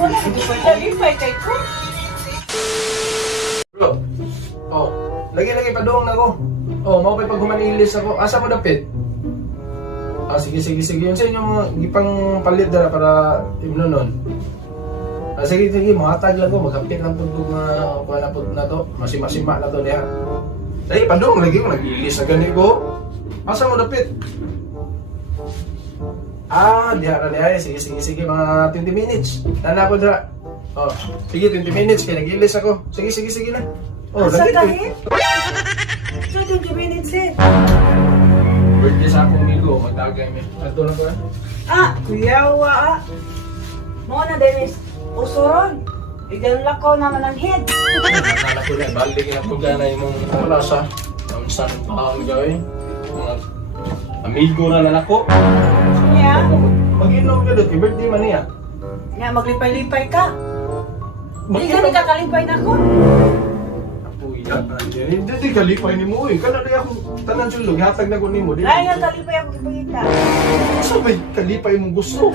mo na, hindi ko talipay kay ko. Bro, oh, lagi-lagi pa doon ako. Oh, mau pag humanilis ako. Asa mo dapit? Sige. Yun sa inyo mga gipang palit dara para imnonon. Sige, mahatag lang ko. Magkapit lang po na kuha na po na to. Masima na to niya. Lagi pa doon, lagi ko nag-ilis na ganit ko. Asa mo dapit? Diya. Sige, mga 20 minutes. Tanda ko dra. Oh, sige, 20 minutes. Kaya nag-ilis ako. Sige na. Oh, Asa lagi kahit? So, 20 minutes eh. birthday sa akong amigo, magtagay mi. Ato na ko na. Kuyawa Mga na, Dennis. Usuron. Igan lakaw naman ang head. Nalala ko na, balik na po gana yung wala sa saan taong gawin. Mga amigo na lang ako. Niya? Mag-inom ka doon, i-birthday man niya. Niya, maglipay-lipay ka. Hindi ka Mag-inom. kalipay na ko. Hindi kalipay ni mo eh. Kana na akong tanan sulog, hatag na ko ni mo. Lain nga kalipay ako ipagita. Sabay kalipay mong gusto.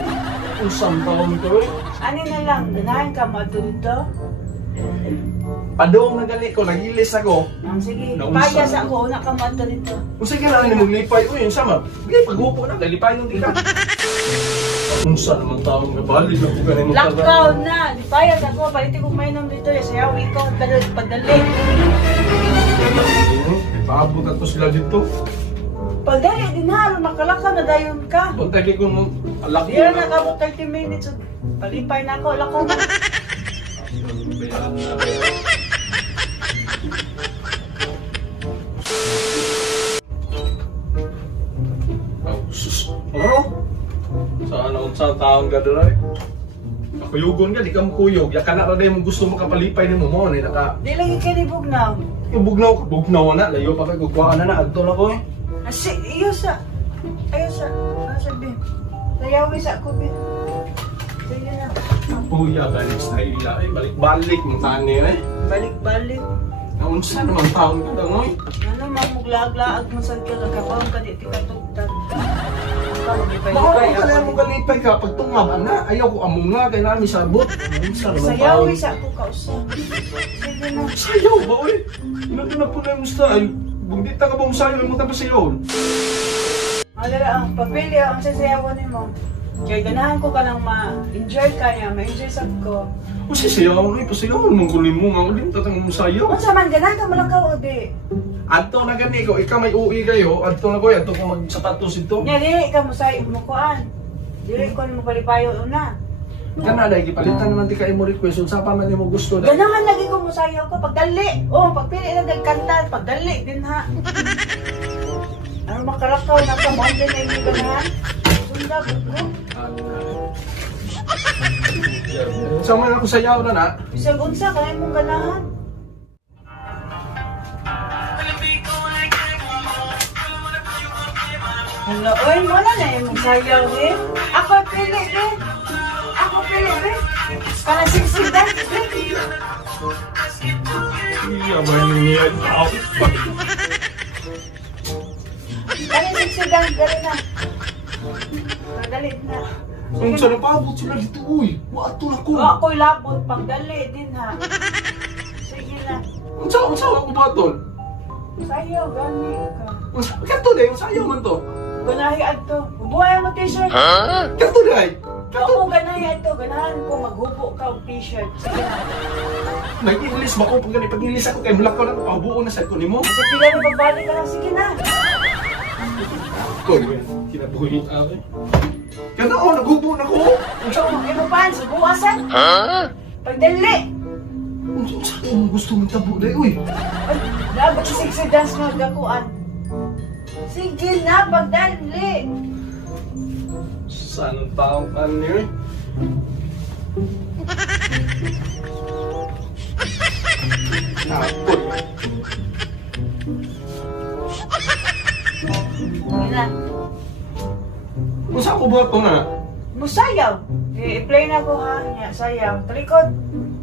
Kung saan taon ko eh. Ano na lang, ganahin ka mato dito. Padong na gali ko, nag-ilis ako. Sige, Naunsa payas na. ako, una ka mato dito. Kung sige lang ni mong lipay, uy, yung sama. Bigay, pag-upo na, kalipay nung di ka. Kung saan naman taong nabalik ako ganun mo Lakaw na, di payas ako, palitin ko mainom dito. Sayaw, ikaw, padali. Paabot na to sila dito. Pagdali, din ha, makalakaw na dayon ka. Kung tayo kung alak Di na nakabot 30 minutes. Palipay na ako, lakaw na. Ano? Sa taon ka doon ay? Makuyugon ka, di ka makuyog. Yakan na rin yung gusto mo kapalipay ni mo mo. Di lagi ka ni Bugnaw. Yung bugnaw na. Layo pa kayo, kukuhaan na na. Agto na ko eh. Iyo sa. Sabi. Sayawi sa ako, Bin. Sige na. Puya, balik sa ila eh. Balik-balik mong taan niya eh. Balik-balik. Naunsa naman taon ka doon eh. Ano, mamuglaag-laag mo sa kagakabang ka, di tikatugtag. Baka mo ka mong galipay ka. Pag tumaba na, ayaw ko amunga. Kaya namin sabot. Naunsa naman taon. Sayawi sa ako kausa. Sige na. Sayaw ba eh? Ilan na po na yung style. Bundita ka ba mong sayaw? Imutan pa sayaw. Alara, ang papili ang sasayawan ni mo. Kaya ganahan ko ka lang ma-enjoy ka niya, ma-enjoy sa ko. O si sayaw eh. Pasayaw mong kunin mo. Mga ulit tatang mong sayaw. Kung sa man, ganahan ka malakaw o di. Adto na gani ko. Ikaw may uwi kayo. Adto na ko. Adto ko magsapatos ito. Nya, dili ka mo sa umukuan. Dili ko mo palipayo una. Kana na, ipalitan naman di kayo mo request. Unsa pa man mo gusto na. Ganahan lagi ko mo sayo ko pagdali. Pagpili na nagkanta, pagdali din ha. Ano makarakaw na ka mountain na yung ganahan? Sunda ko. Unsa man ako sayaw na na. Bisag unsa kaya mong ganahan? Hala, oy, wala na yung sayaw eh. Ako pili eh. Ako pili eh. Para sigsigan eh. Iya ba yung niya? Para sigsigan, dali na. Dali na. Unsa na paabot sila dito uy. Wato na ko. Ako'y labot, pagdali din ha. Sige na. Unsa ako batol. Sayaw, gani ka. Unsa kanto dai sayaw man to. Ganahi adto. Buhay mo t-shirt. Kanto dai. Ako ganahi adto. Ganahan ko maghubo ka og t-shirt. Sige na. Nag-English ba ko pag pag-English ako kay mulakaw na ko pabuo na sa ko nimo. Sa pila na pagbalik ka lang. Sige na. Ko kinabuhi ako. Kana naghubo na ko. Unsa mo inupan sa buwasan? Pagdali. Unsa mo gusto mo tabo dai uy. Ay, dapat si sexy dance mo gakuan. Sige na, pagdali. Saan taong niyo eh? Napot. Sige na. Unsa ko ba ito na? Musayaw. I-play na ko ha. Nya, sayaw. Talikod.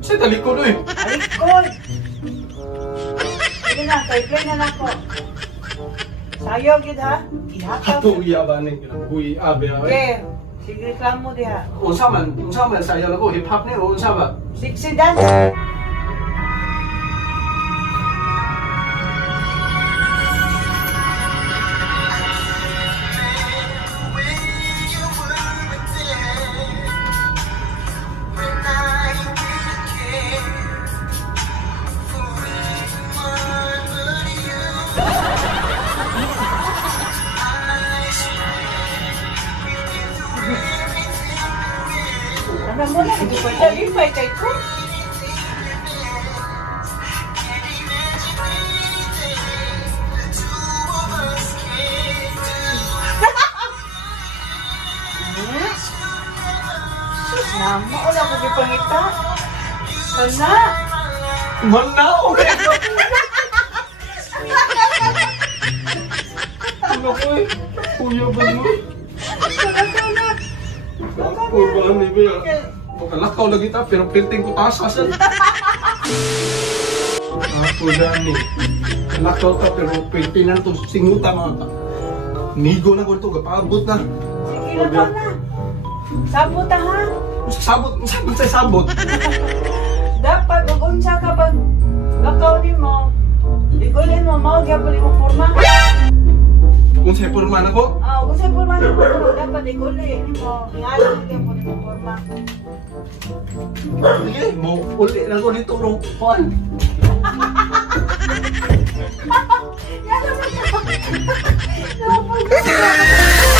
Sa talikod eh. Talikod. Sige na, play na nako. Sayaw gid ha. Ihataw. Ato iya ba ni kinabuhi abe abe. Okay. Sige reklamo diha. Unsa man sayang ako hip hop ni unsa ba? Sexy dance. Ano mo na, hindi ko talipay kay ko. Nama, wala ko gipangita. Kana. Manao. Ano ko eh? Kuya ba mo? Kana. Ako ba ni ba? Pagkalakaw lagi ta pero pilting ko tasasan. Ako gani. Lakaw ta pero pilting na to singuta mga ta. Nigo na ko to gapabot na. Sige na ka na. Sabot ta ha. Sabot sa sabot. Dapat mag-unsa ka pag lakaw ni mo. Ligulin mo, gyapon mo porma. Kung sa porma na ko, Ah, kung sa'yo porma ni mo, dapat ligulin mo. Ingalan gyapon mo porma. sige, mo uli na ko dito ro. Kuan. Yan naman ka. Dapat ka.